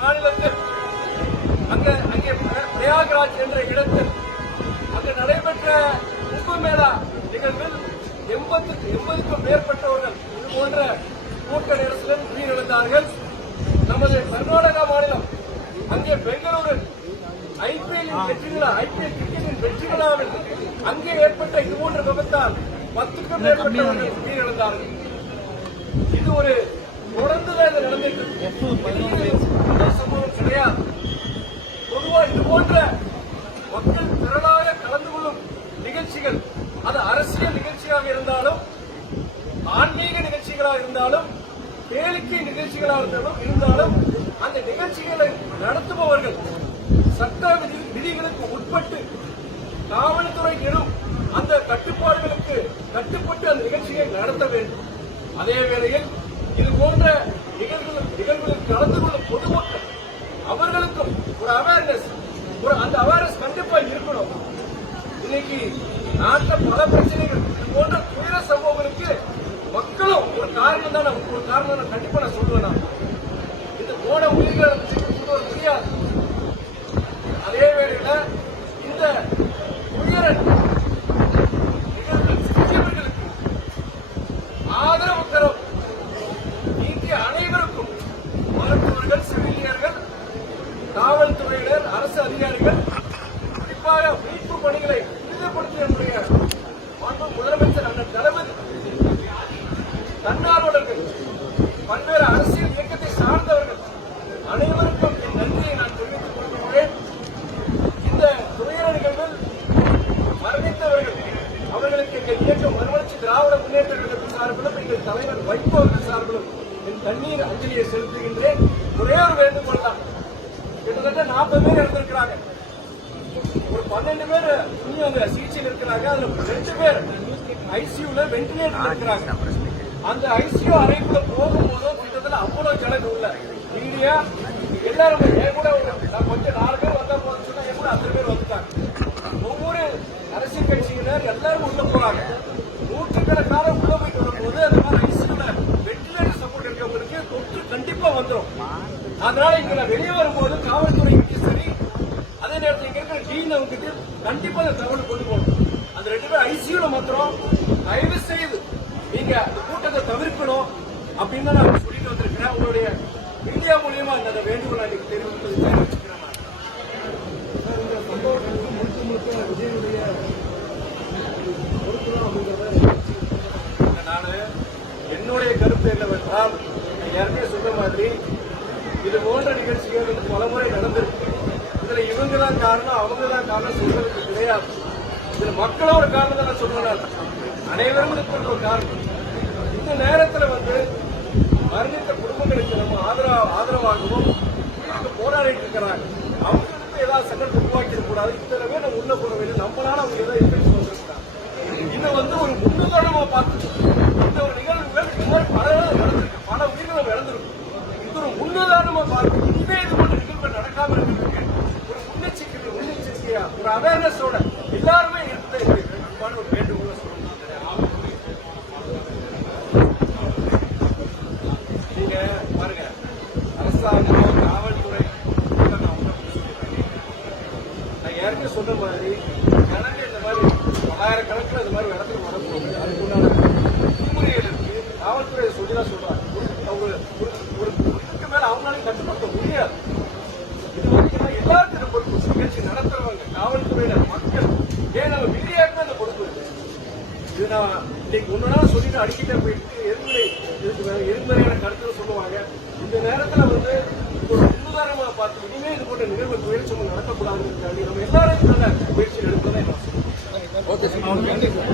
மாநிலத்தில் அங்க அங்கே பிரயாகராஜ் என்ற இடத்தில் அங்கு நடைபெற்ற கும்பமேளா நிகழ்வில் எண்பத்து எண்பதுக்கும் மேற்பட்டவர்கள் இது போன்ற கூட்ட நெரிசலில் உயிரிழந்தார்கள். நமது கர்நாடக மாநிலம் அங்கே பெங்களூரில் ஐபிஎல் வெற்றி விழா ஐபிஎல் கிரிக்கெட்டின் வெற்றி விழாவில் அங்கே ஏற்பட்ட இது போன்ற விபத்தால் பத்துக்கும் மேற்பட்டவர்கள் உயிரிழந்தார்கள். இது ஒரு தொடர்ந்துதான் இது நடந்திருக்கு இது முதல் சம்பவம் கிடையாது. பொதுவா இது போன்ற மக்கள் திரளாக கலந்து கொள்ளும் நிகழ்ச்சிகள் அது அரசியல் நிகழ்ச்சியாக இருந்தாலும் ஆன்மீக நிகழ்ச்சிகளாக இருந்தாலும் கேளிக்கை நிகழ்ச்சிகளாக இருந்தாலும் இருந்தாலும் அந்த நிகழ்ச்சிகளை நடத்துபவர்கள் சட்ட விதி விதிகளுக்கு உட்பட்டு காவல்துறை எனும் அந்த கட்டுப்பாடுகளுக்கு கட்டுப்பட்டு அந்த நிகழ்ச்சியை நடத்த வேண்டும். அதே வேளையில் இது போன்ற நிகழ்வுகள் நிகழ்வுகளில் கலந்து கொள்ளும் பொதுமக்கள் அவர்களுக்கும் ஒரு அவேர்னஸ் ஒரு அந்த அவேர்னஸ் கண்டிப்பா இருக்கணும் இன்னைக்கு நாட்டில் பல பிரச்சனைகள் இது போன்ற துயர சம்பவங்களுக்கு மக்களும் ஒரு காரணம் தான் ஒரு காரணம் கண்டிப்பா நான் சொல்லுவேன் நான். திராவிட சார்பிலும் எங்கள் தலைவர் வைகோ சார்பிலும் என் தண்ணீர் அஞ்சலியை செலுத்துகின்றேன். ஒரே ஒரு வேண்டுகோள் தான். கிட்டத்தட்ட நாற்பது பேர் இருந்திருக்கிறாங்க ஒரு பன்னெண்டு பேர் இன்னும் அந்த சிகிச்சையில் இருக்கிறாங்க. அதுல ரெண்டு பேர் ஐசியூல வென்டிலேட்டர் இருக்கிறாங்க. அந்த ஐசியூ அறைக்குள்ள போகும்போது கிட்டத்தட்ட அவ்வளவு ஜனங்க உள்ள மீடியா எல்லாரும் என் கூட நான் கொஞ்சம் நாலு பேர் வந்தா போதும் சொன்னா என் கூட அத்தனை பேர் வந்துட்டாங்க. ஒவ்வொரு அரசியல் கட்சியினர் எல்லாரும் உள்ள போறாங்க. நூற்றுக்கணக்கான உள்ள போயிட்டு வரும்போது அந்த மாதிரி ஐசியூல வென்டிலேட்டர் சப்போர்ட் இருக்கவங்களுக்கு தொற்று கண்டிப்பா வந்துடும் அதனால இங்க நான் வெளியே வரும்போது காவல்துறை கிட்ட சரி அதே நேரத்தில் இங்க இருக்கிற டீன் அவங்க கண்டிப்பா அந்த தகவல் கொண்டு போகணும். அந்த ரெண்டு பேரும் ஐசியூல மாத்திரம் தயவு செய்து நீங்க அந்த கூட்டத்தை தவிர்க்கணும் அப்படின்னு தான் நான் சொல்லிட்டு வந்திருக்கிறேன். உங்களுடைய மீடியா மூலியமா இந்த வேண்டுகோள் நான் இன்னைக்கு என்னுடைய கருத்து என்னவென்றால் நான் சொன்ன மாதிரி இது போன்ற நிகழ்ச்சிகள் வந்து பலமுறை நடந்திருக்கு. இதுல இவங்க தான் காரணம் அவங்க தான் காரணம் சொல்றதுக்கு கிடையாது. இதுல மக்களும் ஒரு காரணம் தான் நான் சொல்றேன். அனைவரும் இதுக்கு ஒரு காரணம். இந்த நேரத்துல வந்து மரணித்த குடும்பங்களுக்கு நம்ம ஆதரவு ஆதரவாகவும் போராடிட்டு இருக்கிறாங்க. அவங்களுக்கு ஏதாவது சங்கடத்தை உருவாக்கி கூடாது. இத்தனை நம்ம உள்ள போற வேண்டிய நம்மளால அவங்க ஏதாவது எஃபெக்ட்ஸ் வந்துருக்கூடாது இதை வந்து ஒரு முன்னுதாரணமா பார்த்து இந்த ஒரு நிகழ்வுகள் இந்த மாதிரி பல இடம் நடந்திருக்கு பல உயிர்களை நம்ம இழந்திருக்கும் இது ஒரு முன்னுதாரணமா பார்த்து இனிமே இது போன்ற நிகழ்வுகள் நடக்காம இருக்கிறதுக்கு ஒரு முன்னெச்சரிக்கை முன்னெச்சரிக்கையா ஒரு அவேர்னஸோட எல்லாருமே இருக்கிறது என்னுடைய அன்பான ஒரு வேண்டுகோளை சொல்லணும் நீங்க பாருங்க அரசாங்கம் காவல்துறை நான் உங்களை சொல்லிடுறேன். நான் ஏற்கனவே சொன்ன மாதிரி ஜனங்க இந்த மாதிரி பல்லாயிரக்கணக்கில் இந்த மாதிரி இடத்துக்கு வரப்போகுது அதுக்குண்டான விதிமுறைகள் இருக்கு. காவல்துறை சொல்லிதான் சொல்றாங்க. அவங்க ஒரு ஒரு இதுக்கு மேல அவங்களாலையும் கட்டுப்படுத்த முடியாது இது வந்து என்ன, எல்லாருக்கும் இந்த பொறுப்பு நிகழ்ச்சி நடத்துறவங்க மக்கள் ஏன் நம்ம மீடியாவுக்கு அந்த பொறுப்பு இருக்கு இது நான் இன்னைக்கு ஒன்னா சொல்லிட்டு அடிக்கிட்டே போயிட்டு எதிர்மறை இதுக்கு வேற எதிர்மறையான கருத்து சொல்லுவாங்க. இந்த நேரத்துல வந்து ஒரு முன்னுதாரணமா பார்த்து இனிமே இது போன்ற நிகழ்வு முயற்சி நடத்தக்கூடாதுன்னு நம்ம எல்லாரும் நல்ல முயற்சி எடுப்பதை நான் சொல்லுவேன்